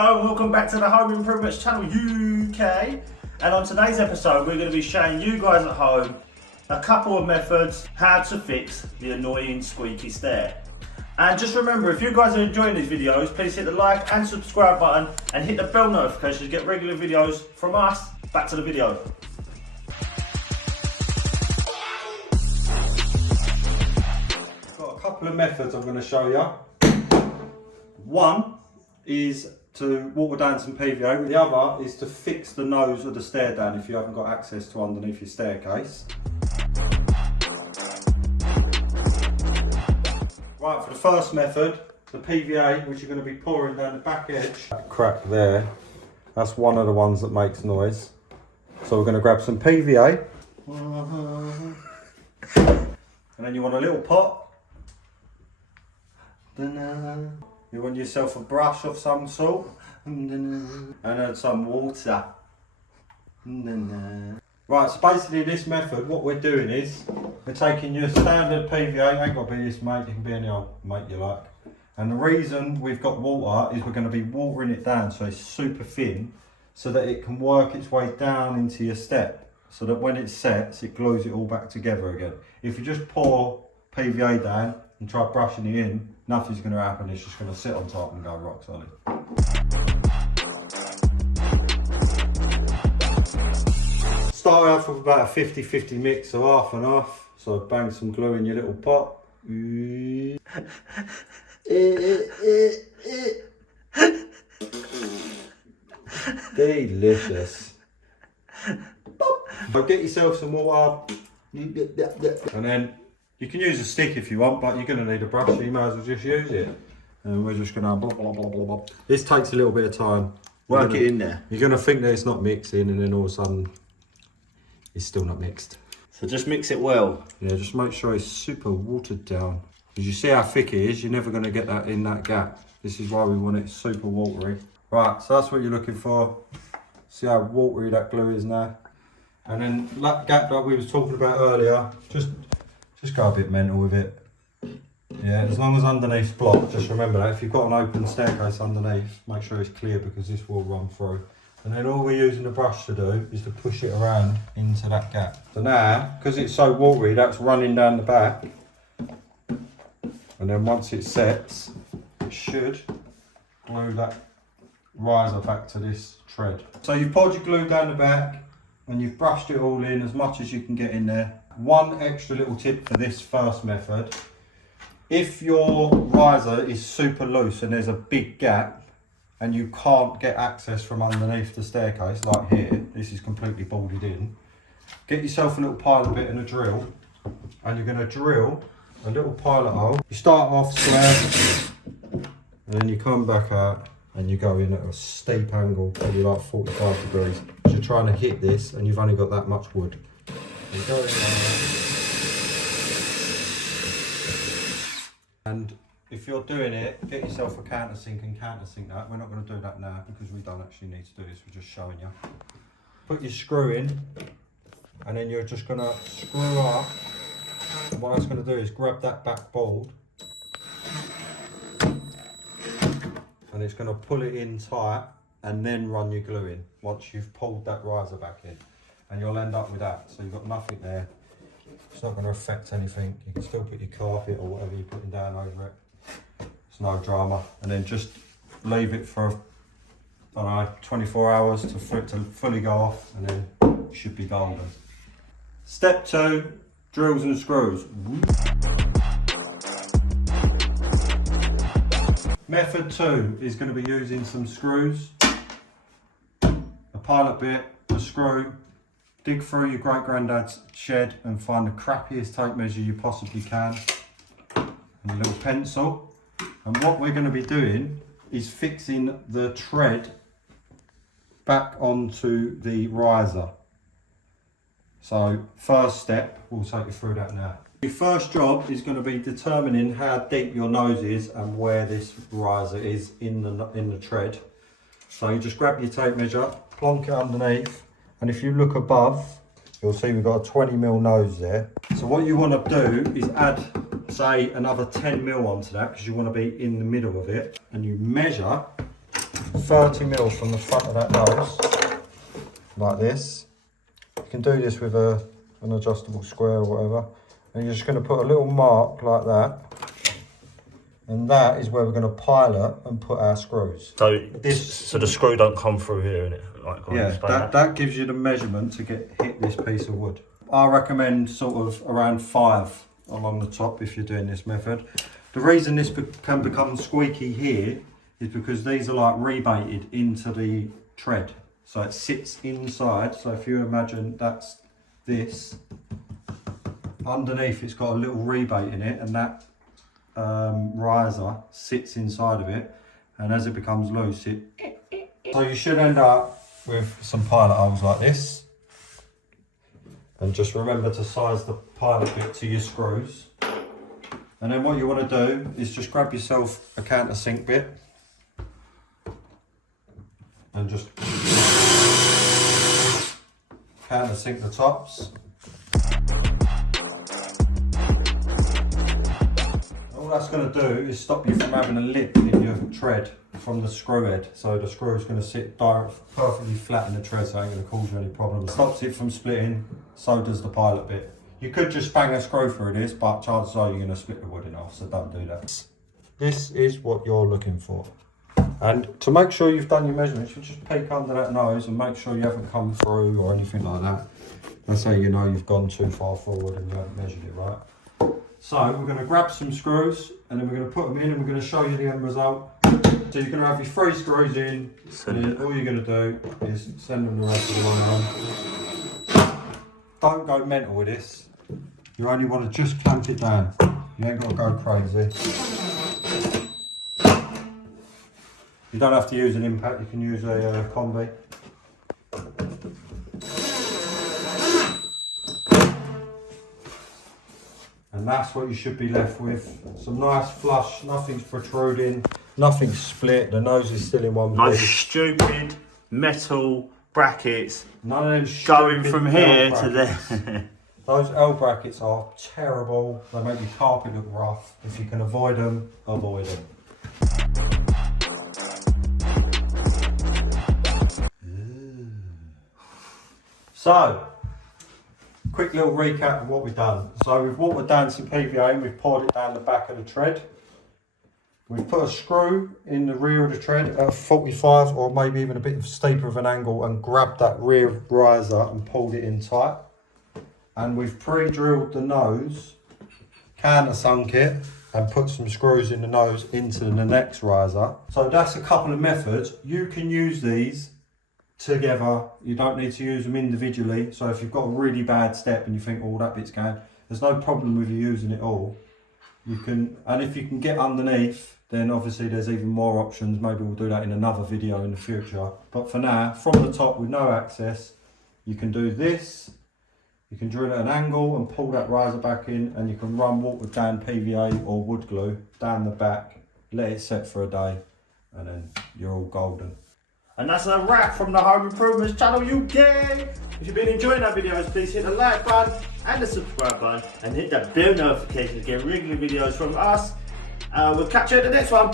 Hello and welcome back to the Home Improvements channel UK. And on today's episode we're going to be showing you guys at home a couple of methods how to fix the annoying squeaky stair. And just remember, if you guys are enjoying these videos, please hit the like and subscribe button and hit the bell notification to get regular videos from us. Back to the video. Got a couple of methods I'm going to show you. One is to water down some PVA, the other is to fix the nose of the stair down if you haven't got access to underneath your staircase. Right, for the first method, the PVA, which you're going to be pouring down the back edge. That crack there, that's one of the ones that makes noise. So we're going to grab some PVA. And then you want a little pot. You want yourself a brush of some sort. And then some water. Right, so basically this method, what we're doing is, we're taking your standard PVA, ain't got to be this mate, it can be any old mate you like. And the reason we've got water is we're going to be watering it down so it's super thin, so that it can work its way down into your step, so that when it sets, it glues it all back together again. If you just pour PVA down and try brushing it in, nothing's going to happen, it's just going to sit on top and go rock solid. Start off with about a 50-50 mix, so half and half. So bang some glue in your little pot. Delicious. So get yourself some water. And then you can use a stick if you want, but you're going to need a brush, so you might as well just use it. And we're just going to blah, blah, blah, blah, blah. This takes a little bit of time. Work it in there. You're going to think that it's not mixing, and then all of a sudden it's still not mixed. So just mix it well. Yeah, just make sure it's super watered down. Because you see how thick it is, you're never going to get that in that gap. This is why we want it super watery. Right, so that's what you're looking for. See how watery that glue is now. And then that gap that we was talking about earlier, just go a bit mental with it. Yeah, as long as underneath's blocked, just remember that if you've got an open staircase underneath, make sure it's clear because this will run through. And then all we're using the brush to do is to push it around into that gap. So now, because it's so watery, that's running down the back. And then once it sets, it should glue that riser back to this tread. So you've poured your glue down the back and you've brushed it all in as much as you can get in there. One extra little tip for this first method. If your riser is super loose and there's a big gap, and you can't get access from underneath the staircase, like here, this is completely boarded in, get yourself a little pilot bit and a drill, and you're going to drill a little pilot hole. You start off square, and then you come back out, and you go in at a steep angle, probably like 45 degrees. So you're trying to hit this, and you've only got that much wood. You go in there. And if you're doing it, get yourself a countersink and countersink that. We're not going to do that now because we don't actually need to do this, we're just showing you. Put your screw in, and then you're just going to screw up. And what I was going to do is grab that back bolt, and it's going to pull it in tight and then run your glue in once you've pulled that riser back in. And you'll end up with that. So you've got nothing there. It's not going to affect anything. You can still put your carpet or whatever you're putting down over it. It's no drama. And then just leave it for, I don't know, 24 hours for it to fully go off, and then it should be golden. Step 2, drills and screws. Method 2 is going to be using some screws, a pilot bit, a screw. Dig through your great granddad's shed and find the crappiest tape measure you possibly can, and a little pencil. And what we're going to be doing is fixing the tread back onto the riser. So first step, we'll take you through that now. Your first job is going to be determining how deep your nose is and where this riser is in the tread. So you just grab your tape measure, plonk it underneath. And if you look above, you'll see we've got a 20mm nose there. So what you want to do is add, say, another 10mm onto that, because you want to be in the middle of it. And you measure 30mm from the front of that nose, like this. You can do this with an adjustable square or whatever. And you're just going to put a little mark like that. And that is where we're going to pilot and put our screws. So so the screw don't come through here, innit? Like, that gives you the measurement to hit this piece of wood. I recommend sort of around 5 along the top if you're doing this method. The reason this can become squeaky here is because these are like rebated into the tread. So it sits inside. So if you imagine that's this, underneath it's got a little rebate in it, and that riser sits inside of it, and as it becomes loose, so you should end up with some pilot holes like this. And just remember to size the pilot bit to your screws. And then what you want to do is just grab yourself a countersink bit and just countersink the tops. All that's going to do is stop you from having a lip in your tread from the screw head. So the screw is going to sit perfectly flat in the tread, so it ain't going to cause you any problems. Stops it from splitting, so does the pilot bit. You could just bang a screw through this, but chances are you're going to split the wood in half, so don't do that. This is what you're looking for. And to make sure you've done your measurements, you just peek under that nose and make sure you haven't come through or anything like that. That's how you know you've gone too far forward and you haven't measured it right. So we're going to grab some screws and then we're going to put them in and we're going to show you the end result. So you're going to have your 3 screws in, and then all you're going to do is send them the rest of the way on. Don't go mental with this. You only want to just clamp it down. You ain't got to go crazy. You don't have to use an impact, you can use a combi. And that's what you should be left with. Some nice flush, nothing's protruding, nothing's split, the nose is still in one No piece. stupid metal brackets. None of them Going stupid from L here to brackets. there. Those L brackets are terrible. They make your carpet look rough. If you can avoid them, avoid them. So, quick little recap of what we've done. So we've watered down some PVA and we've poured it down the back of the tread. We've put a screw in the rear of the tread at 45 or maybe even a bit steeper of an angle and grabbed that rear riser and pulled it in tight. And we've pre-drilled the nose, countersunk it and put some screws in the nose into the next riser. So that's a couple of methods. You can use these together. You don't need to use them individually. So if you've got a really bad step and you think, oh, that bit's going, there's no problem with you using it all. You can, and if you can get underneath, then obviously there's even more options. Maybe we'll do that in another video in the future. But for now, from the top with no access, you can do this. You can drill at an angle and pull that riser back in, and you can run watered down PVA or wood glue down the back, let it set for a day, and then you're all golden. And that's a wrap from the Home Improvements channel, UK. If you've been enjoying our videos, please hit the like button and the subscribe button and hit that bell notification to get regular videos from us. We'll catch you in the next one.